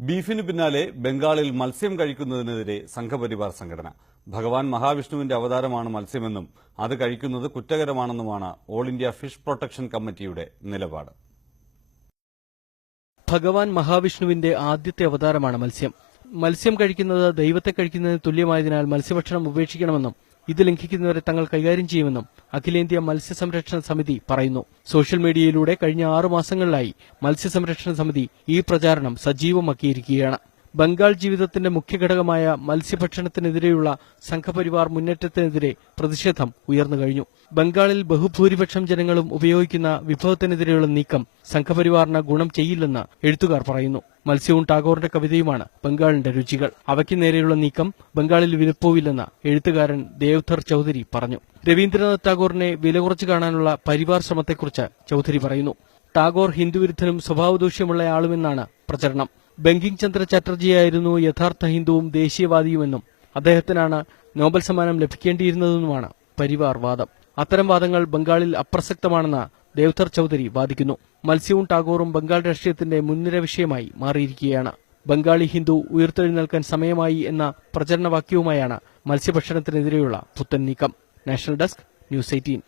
ബീഫിനു പിന്നാലെ ബംഗാളിൽ മത്സ്യം കഴിക്കുന്നതിനെതിരെ സംഘപരിവാർ സംഘടന. ഭഗവാൻ മഹാവിഷ്ണുവിന്റെ അവതാരമാണ് മത്സ്യമെന്നും അത് കഴിക്കുന്നത് കുറ്റകരമാണെന്നുമാണ് ഓൾ ഇന്ത്യ ഫിഷ് പ്രൊട്ടക്ഷൻ കമ്മിറ്റിയുടെ നിലപാട്. ഭഗവാൻ മഹാവിഷ്ണുവിന്റെ ആദ്യത്തെ അവതാരമാണ് മത്സ്യം. മത്സ്യം കഴിക്കുന്നത് ദൈവത്തെ കഴിക്കുന്നതിന് തുല്യമായതിനാൽ മത്സ്യഭക്ഷണം ഉപേക്ഷിക്കണമെന്നും ഇത് ലംഘിക്കുന്നവരെ തങ്ങൾ കൈകാര്യം ചെയ്യുമെന്നും അഖിലേന്ത്യാ മത്സ്യസംരക്ഷണ സമിതി പറയുന്നു. സോഷ്യൽ മീഡിയയിലൂടെ കഴിഞ്ഞ 6 മാസങ്ങളിലായി മത്സ്യസംരക്ഷണ സമിതി ഈ പ്രചാരണം സജീവമാക്കിയിരിക്കുകയാണ്. ബംഗാൾ ജീവിതത്തിന്റെ മുഖ്യഘടകമായ മത്സ്യഭക്ഷണത്തിനെതിരെയുള്ള സംഘപരിവാർ മുന്നേറ്റത്തിനെതിരെ പ്രതിഷേധം ഉയർന്നു കഴിഞ്ഞു. ബംഗാളിൽ ബഹുഭൂരിപക്ഷം ജനങ്ങളും ഉപയോഗിക്കുന്ന വിഭവത്തിനെതിരെയുള്ള നീക്കം സംഘപരിവാറിന് ഗുണം ചെയ്യില്ലെന്ന് എഴുത്തുകാർ പറയുന്നു. മത്സ്യവും ടാഗോറിന്റെ കവിതയുമാണ് ബംഗാളിന്റെ രുചികൾ. അവയ്ക്ക് നേരെയുള്ള നീക്കം ബംഗാളിൽ വിലപ്പോവില്ലെന്ന് എഴുത്തുകാരൻ ദേവ്ധർ ചൌധരി പറഞ്ഞു. രവീന്ദ്രനാഥ് ടാഗോറിനെ വില കുറച്ചു കാണാനുള്ള പരിവാർ ശ്രമത്തെക്കുറിച്ച് ചൌധരി പറയുന്നു. ടാഗോർ ഹിന്ദുവിരുദ്ധനും സ്വഭാവദൂഷ്യമുള്ളയാളുമെന്നാണ് പ്രചരണം. ബങ്കിംഗ് ചന്ദ്ര ചാറ്റർജിയായിരുന്നു യഥാർത്ഥ ഹിന്ദുവും ദേശീയവാദിയുമെന്നും അദ്ദേഹത്തിനാണ് നോബൽ സമ്മാനം ലഭിക്കേണ്ടിയിരുന്നതെന്നുമാണ് പരിവാർ വാദം. അത്തരം വാദങ്ങൾ ബംഗാളിൽ അപ്രസക്തമാണെന്ന് ദേവ്ധർ ചൌധരി വാദിക്കുന്നു. മത്സ്യവും ടാഗോറും ബംഗാൾ രാഷ്ട്രീയത്തിന്റെ മുൻനിര വിഷയമായി മാറിയിരിക്കുകയാണ്. ബംഗാളി ഹിന്ദു ഉയർത്തെഴുന്നേൽക്കാൻ സമയമായി എന്ന പ്രചരണവാക്യവുമായാണ് മത്സ്യഭക്ഷണത്തിനെതിരെയുള്ള പുത്തൻ നീക്കം. National desk, news 18.